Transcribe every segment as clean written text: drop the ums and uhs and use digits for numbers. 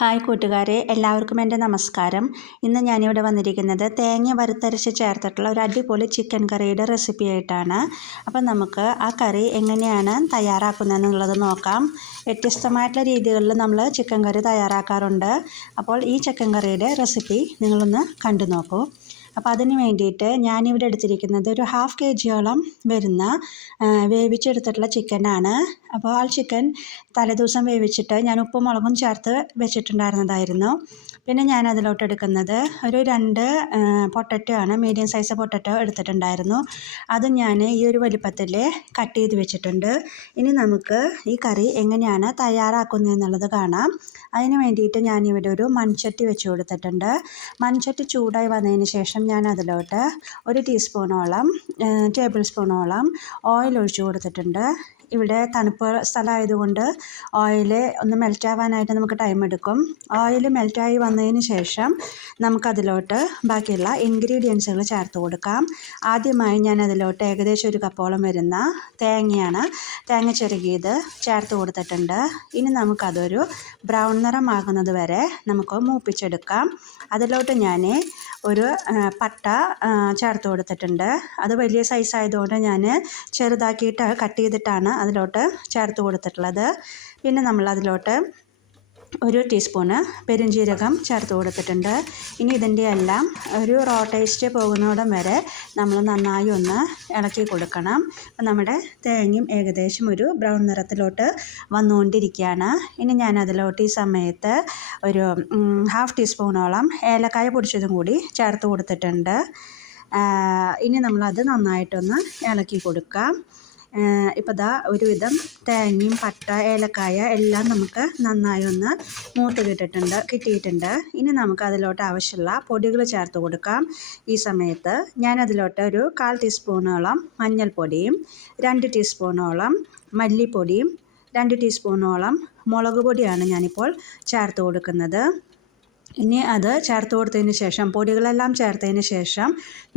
Hi കൂട്ടുകാരെ, എല്ലാവർക്കും എൻ്റെ നമസ്കാരം. ഇന്ന് ഞാനിവിടെ വന്നിരിക്കുന്നത് തേങ്ങ വറുത്തരച്ച് ചേർത്തിട്ടുള്ള ഒരു അടിപൊളി ചിക്കൻ കറിയുടെ റെസിപ്പി ആയിട്ടാണ്. അപ്പം നമുക്ക് ആ കറി എങ്ങനെയാണ് തയ്യാറാക്കുന്നതെന്നുള്ളത് നോക്കാം. വ്യത്യസ്തമായിട്ടുള്ള രീതികളിൽ നമ്മൾ ചിക്കൻ കറി തയ്യാറാക്കാറുണ്ട്. അപ്പോൾ ഈ ചിക്കൻ കറിയുടെ റെസിപ്പി നിങ്ങളൊന്ന് കണ്ടു നോക്കൂ. അപ്പോൾ അതിന് വേണ്ടിയിട്ട് ഞാനിവിടെ എടുത്തിരിക്കുന്നത് ഒരു 1/2 kg വരുന്ന വേവിച്ചെടുത്തിട്ടുള്ള ചിക്കനാണ്. അപ്പോൾ ആ ചിക്കൻ തലേദിവസം വേവിച്ചിട്ട് ഞാൻ ഉപ്പും മുളകും ചേർത്ത് വെച്ചിട്ടുണ്ടായിരുന്നതായിരുന്നു. പിന്നെ ഞാൻ അതിലോട്ട് എടുക്കുന്നത് ഒരു 2 പൊട്ടറ്റോ ആണ്, മീഡിയം സൈസ് പൊട്ടറ്റോ എടുത്തിട്ടുണ്ടായിരുന്നു. അത് ഞാൻ ഈ ഒരു വലിപ്പത്തിൽ കട്ട് ചെയ്ത് വെച്ചിട്ടുണ്ട്. ഇനി നമുക്ക് ഈ കറി എങ്ങനെയാണ് തയ്യാറാക്കുന്നത് എന്നുള്ളത് കാണാം. അതിന് വേണ്ടിയിട്ട് ഞാനിവിടെ ഒരു മൺചട്ടി വെച്ച് കൊടുത്തിട്ടുണ്ട്. മൺചട്ടി ചൂടായി വന്നതിന് ശേഷം ഞാൻ അതിലോട്ട് 1 ടീസ്പൂണോളം ടേബിൾ സ്പൂണോളം ഓയിൽ ഒഴിച്ചു കൊടുത്തിട്ടുണ്ട്. ഇവിടെ തണുപ്പ് സ്ഥലമായതുകൊണ്ട് ഓയിൽ ഒന്ന് മെൽറ്റാവാനായിട്ട് നമുക്ക് ടൈം എടുക്കും. ഓയിൽ മെൽറ്റായി വന്നതിന് ശേഷം നമുക്കതിലോട്ട് ബാക്കിയുള്ള ഇൻഗ്രീഡിയൻസുകൾ ചേർത്ത് കൊടുക്കാം. ആദ്യമായി ഞാൻ അതിലോട്ട് ഏകദേശം 1 കപ്പോളം വരുന്ന തേങ്ങ ചിരകിയത് ചേർത്ത് കൊടുത്തിട്ടുണ്ട്. ഇനി നമുക്കതൊരു ബ്രൗൺ നിറമാകുന്നത് വരെ നമുക്ക് മൂപ്പിച്ചെടുക്കാം. അതിലോട്ട് ഞാൻ ഒരു പട്ട ചേർത്ത് കൊടുത്തിട്ടുണ്ട്. അത് വലിയ സൈസ് ആയതുകൊണ്ട് ഞാൻ ചെറുതാക്കിയിട്ട് കട്ട് ചെയ്തിട്ടാണ് അതിലോട്ട് ചേർത്ത് കൊടുത്തിട്ടുള്ളത്. പിന്നെ നമ്മൾ അതിലോട്ട് 1 ടീസ്പൂണ് പെരുംജീരകം ചേർത്ത് കൊടുത്തിട്ടുണ്ട്. ഇനി ഇതിൻ്റെ എല്ലാം ഒരു റോ ടേസ്റ്റ് പോകുന്നിടം വരെ നമ്മൾ നന്നായി ഒന്ന് ഇളക്കി കൊടുക്കണം. അപ്പം നമ്മുടെ തേങ്ങയും ഏകദേശം ഒരു ബ്രൗൺ നിറത്തിലോട്ട് വന്നുകൊണ്ടിരിക്കുകയാണ്. ഇനി ഞാൻ അതിലോട്ട് ഈ സമയത്ത് ഒരു 1/2 ടീസ്പൂണോളം ഏലക്കായ പൊടിച്ചതും കൂടി ചേർത്ത് കൊടുത്തിട്ടുണ്ട്. ഇനി നമ്മളത് നന്നായിട്ടൊന്ന് ഇളക്കി കൊടുക്കാം. ഇപ്പോൾ ദാ ഒരുവിധം തേങ്ങയും പട്ട ഏലക്കായ എല്ലാം നമുക്ക് നന്നായി ഒന്ന് മൂത്ത് കിട്ടിയിട്ടുണ്ട്. ഇനി നമുക്ക് അതിലോട്ട് ആവശ്യമുള്ള പൊടികൾ ചേർത്ത് കൊടുക്കാം. ഈ സമയത്ത് ഞാൻ അതിലോട്ട് ഒരു 1/4 ടീസ്പൂണോളം മഞ്ഞൾപ്പൊടിയും 2 ടീസ്പൂണോളം മല്ലിപ്പൊടിയും 2 ടീസ്പൂണോളം മുളക് പൊടിയാണ് ഞാനിപ്പോൾ ചേർത്ത് കൊടുക്കുന്നത്. ഇനി അത് ചേർത്ത് കൊടുത്തതിന് ശേഷം പൊടികളെല്ലാം ചേർത്തതിന് ശേഷം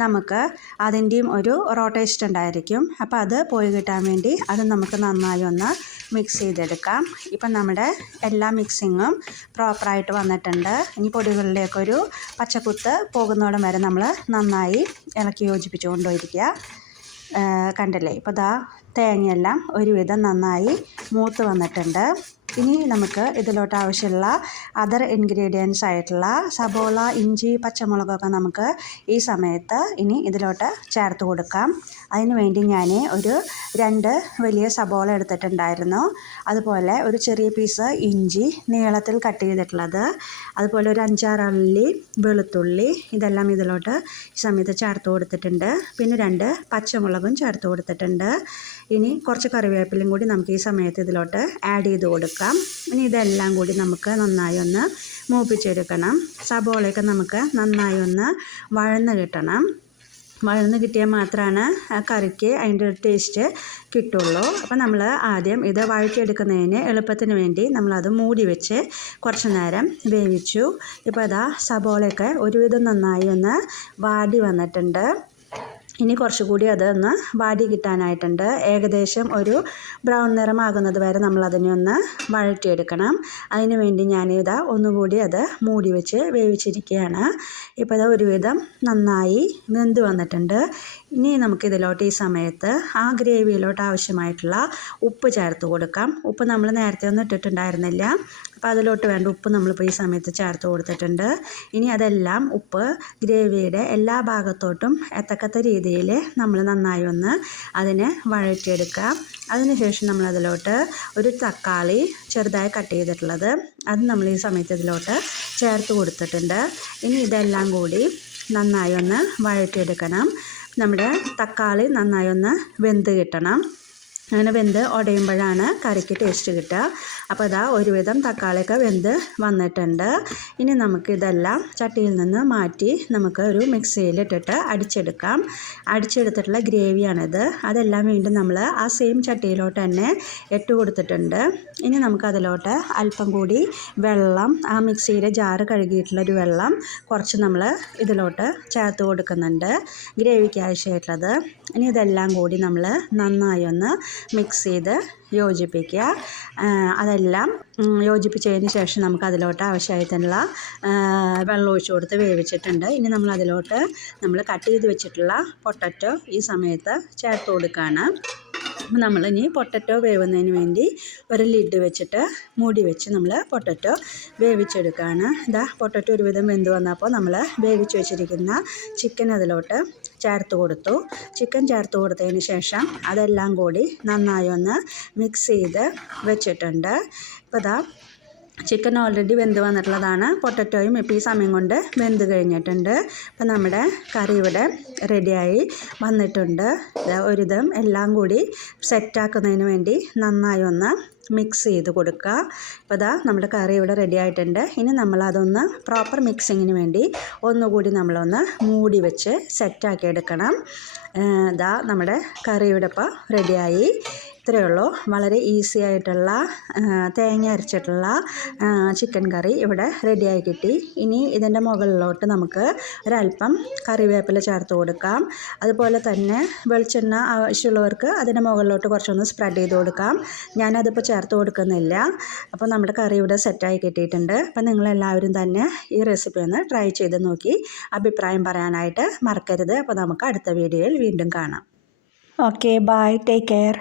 നമുക്ക് അതിൻ്റെയും ഒരു റോ ടേസ്റ്റ് ഉണ്ടായിരിക്കും. അപ്പോൾ അത് പോയി കിട്ടാൻ വേണ്ടി അത് നമുക്ക് നന്നായി ഒന്ന് മിക്സ് ചെയ്തെടുക്കാം. ഇപ്പം നമ്മുടെ എല്ലാ മിക്സിങ്ങും പ്രോപ്പറായിട്ട് വന്നിട്ടുണ്ട്. ഇനി പൊടികളിലേക്കൊരു പച്ചക്കുത്ത് പോകുന്നോടം വരെ നമ്മൾ നന്നായി ഇളക്കി യോജിപ്പിച്ച് കൊണ്ടുപോയിരിക്കുക. കണ്ടില്ലേ, ഇപ്പോൾ ദാ തേങ്ങയെല്ലാം ഒരുവിധം നന്നായി മൂത്ത് വന്നിട്ടുണ്ട്. ഇനി നമുക്ക് ഇതിലോട്ട് ആവശ്യമുള്ള അതർ ഇൻഗ്രീഡിയൻസ് ആയിട്ടുള്ള സബോള, ഇഞ്ചി, പച്ചമുളകൊക്കെ നമുക്ക് ഈ സമയത്ത് ഇനി ഇതിലോട്ട് ചേർത്ത് കൊടുക്കാം. അതിന് വേണ്ടി ഞാൻ ഒരു 2 വലിയ സബോള എടുത്തിട്ടുണ്ടായിരുന്നു. അതുപോലെ ഒരു ചെറിയ പീസ് ഇഞ്ചി നീളത്തിൽ കട്ട് ചെയ്തിട്ടുള്ളത്, അതുപോലെ ഒരു 5-6 അല്ലി വെളുത്തുള്ളി, ഇതെല്ലാം ഇതിലോട്ട് ഈ സമയത്ത് ചേർത്ത് കൊടുത്തിട്ടുണ്ട്. പിന്നെ 2 പച്ചമുളകും ചേർത്ത് കൊടുത്തിട്ടുണ്ട്. ഇനി കുറച്ച് കറിവേപ്പിലയും കൂടി നമുക്ക് ഈ സമയത്ത് ഇതിലോട്ട് ആഡ് ചെയ്ത് കൊടുക്കാം. ഇനി ഇതെല്ലാം കൂടി നമുക്ക് നന്നായി ഒന്ന് മൂപ്പിച്ചെടുക്കണം. സബോളയൊക്കെ നമുക്ക് നന്നായി ഒന്ന് വഴന്ന് കിട്ടണം. വഴന്ന് കിട്ടിയാൽ മാത്രമാണ് കറിക്ക് അതിൻ്റെ ഒരു ടേസ്റ്റ് കിട്ടുള്ളൂ. അപ്പോൾ നമ്മൾ ആദ്യം ഇത് വഴറ്റിയെടുക്കുന്നതിന് എളുപ്പത്തിന് വേണ്ടി നമ്മളത് മൂടി വെച്ച് കുറച്ച് നേരം വേവിച്ചു. ഇപ്പോൾ അതാ സബോളയൊക്കെ ഒരുവിധം നന്നായി ഒന്ന് വാടി വന്നിട്ടുണ്ട്. ഇനി കുറച്ചുകൂടി അതൊന്ന് വാടി കിട്ടാനായിട്ടുണ്ട്. ഏകദേശം ഒരു ബ്രൗൺ നിറമാകുന്നത് വരെ നമ്മളതിനെ ഒന്ന് വഴറ്റിയെടുക്കണം. അതിന് വേണ്ടി ഞാനിതാ ഒന്നുകൂടി അത് മൂടി വെച്ച് വേവിച്ചിരിക്കുകയാണ്. ഇപ്പോൾ അത് ഒരുവിധം നന്നായി വെന്ത് വന്നിട്ടുണ്ട്. ഇനി നമുക്കിതിലോട്ട് ഈ സമയത്ത് ആ ഗ്രേവിയിലോട്ട് ആവശ്യമായിട്ടുള്ള ഉപ്പ് ചേർത്ത് കൊടുക്കാം. ഉപ്പ് നമ്മൾ നേരത്തെ ഒന്നും ഇട്ടിട്ടുണ്ടായിരുന്നില്ല. അപ്പോൾ അതിലോട്ട് വേണ്ട ഉപ്പ് നമ്മളിപ്പോൾ ഈ സമയത്ത് ചേർത്ത് കൊടുത്തിട്ടുണ്ട്. ഇനി അതെല്ലാം ഉപ്പ് ഗ്രേവിയുടെ എല്ലാ ഭാഗത്തോട്ടും എത്തക്കത്ത രീതിയിൽ നമ്മൾ നന്നായി ഒന്ന് അതിനെ വഴറ്റിയെടുക്കാം. അതിനുശേഷം നമ്മളതിലോട്ട് ഒരു തക്കാളി ചെറുതായി കട്ട് ചെയ്തിട്ടുള്ളത് അത് നമ്മൾ ഈ സമയത്ത് ഇതിലോട്ട് ചേർത്ത് കൊടുത്തിട്ടുണ്ട്. ഇനി ഇതെല്ലാം കൂടി നന്നായി ഒന്ന് വഴറ്റിയെടുക്കണം. നമ്മുടെ തക്കാളി നന്നായി ഒന്ന് വെന്ത് കിട്ടണം. അങ്ങനെ വെന്ത് ഉടയുമ്പോഴാണ് കറിക്ക് ടേസ്റ്റ് കിട്ടുക. അപ്പോൾ ഇതാ ഒരുവിധം തക്കാളിയൊക്കെ വെന്ത് വന്നിട്ടുണ്ട്. ഇനി നമുക്കിതെല്ലാം ചട്ടിയിൽ നിന്ന് മാറ്റി നമുക്ക് ഒരു മിക്സിയിലിട്ടിട്ട് അടിച്ചെടുക്കാം. അടിച്ചെടുത്തിട്ടുള്ള ഗ്രേവിയാണിത്. അതെല്ലാം വീണ്ടും നമ്മൾ ആ സെയിം ചട്ടിയിലോട്ട് തന്നെ ഇട്ട് കൊടുത്തിട്ടുണ്ട്. ഇനി നമുക്കതിലോട്ട് അല്പം കൂടി വെള്ളം, ആ മിക്സിയുടെ ജാറ് കഴുകിയിട്ടുള്ളൊരു വെള്ളം കുറച്ച് നമ്മൾ ഇതിലോട്ട് ചേർത്ത് കൊടുക്കുന്നുണ്ട്, ഗ്രേവിക്ക് ആവശ്യമായിട്ടുള്ളത്. ഇനി ഇതെല്ലാം കൂടി നമ്മൾ നന്നായി ഒന്ന് മിക്സ് ചെയ്ത് യോജിപ്പിക്കുക. അതെല്ലാം യോജിപ്പിച്ചതിന് ശേഷം നമുക്ക് അതിലോട്ട് ആവശ്യമായിട്ടുള്ള വെള്ളം ഒഴിച്ച് കൊടുത്ത് വേവിച്ചിട്ടുണ്ട്. ഇനി നമ്മൾ അതിലോട്ട് നമ്മൾ കട്ട് ചെയ്ത് വെച്ചിട്ടുള്ള പൊട്ടറ്റോ ഈ സമയത്ത് ചേർത്ത് കൊടുക്കുകയാണ്. നമ്മളിനി പൊട്ടറ്റോ വേവുന്നതിന് വേണ്ടി ഒരു ലിഡ് വെച്ചിട്ട് മൂടി വെച്ച് നമ്മൾ പൊട്ടറ്റോ വേവിച്ചെടുക്കുകയാണ്. പൊട്ടറ്റോ ഒരുവിധം വെന്ത് വന്നപ്പോൾ നമ്മൾ വേവിച്ച് വെച്ചിരിക്കുന്ന ചിക്കൻ അതിലോട്ട് ചേർത്ത് കൊടുത്തു. ചിക്കൻ ചേർത്ത് കൊടുത്തതിന് ശേഷം അതെല്ലാം കൂടി നന്നായി ഒന്ന് മിക്സ് ചെയ്ത് വെച്ചിട്ടുണ്ട്. ഇപ്പോൾ ചിക്കൻ ഓൾറെഡി വെന്ത് വന്നിട്ടുള്ളതാണ്. പൊട്ടറ്റോയും ഇപ്പോൾ ഈ സമയം കൊണ്ട് വെന്ത് കഴിഞ്ഞിട്ടുണ്ട്. അപ്പോൾ നമ്മുടെ കറി ഇവിടെ റെഡിയായി വന്നിട്ടുണ്ട്. ഒരുവിധം എല്ലാം കൂടി സെറ്റാക്കുന്നതിന് വേണ്ടി നന്നായി ഒന്ന് മിക്സ് ചെയ്ത് കൊടുക്കുക. അപ്പോൾ നമ്മുടെ കറി ഇവിടെ റെഡി ആയിട്ടുണ്ട്. ഇനി നമ്മളതൊന്ന് പ്രോപ്പർ മിക്സിങ്ങിന് വേണ്ടി ഒന്നുകൂടി നമ്മളൊന്ന് മൂടി വെച്ച് സെറ്റാക്കി എടുക്കണം. നമ്മുടെ കറി ഇവിടെ ഇപ്പോൾ റെഡിയായി. ഇത്രയേ ഉള്ളൂ. വളരെ ഈസി ആയിട്ടുള്ള തേങ്ങ അരച്ചിട്ടുള്ള ചിക്കൻ കറി ഇവിടെ റെഡിയായി കിട്ടി. ഇനി ഇതിൻ്റെ മുകളിലോട്ട് നമുക്ക് ഒരല്പം കറിവേപ്പില ചേർത്ത് കൊടുക്കാം. അതുപോലെ തന്നെ വെളിച്ചെണ്ണ ആവശ്യമുള്ളവർക്ക് അതിൻ്റെ മുകളിലോട്ട് കുറച്ചൊന്ന് സ്പ്രെഡ് ചെയ്ത് കൊടുക്കാം. ഞാനതിപ്പോൾ ചേർത്ത് കൊടുക്കുന്നില്ല. അപ്പോൾ നമ്മുടെ കറി ഇവിടെ സെറ്റായി കിട്ടിയിട്ടുണ്ട്. അപ്പോൾ നിങ്ങളെല്ലാവരും തന്നെ ഈ റെസിപ്പി ഒന്ന് ട്രൈ ചെയ്ത് നോക്കി അഭിപ്രായം പറയാനായിട്ട് മറക്കരുത്. അപ്പോൾ നമുക്ക് അടുത്ത വീഡിയോയിൽ വീണ്ടും കാണാം. Okay, bye, take care.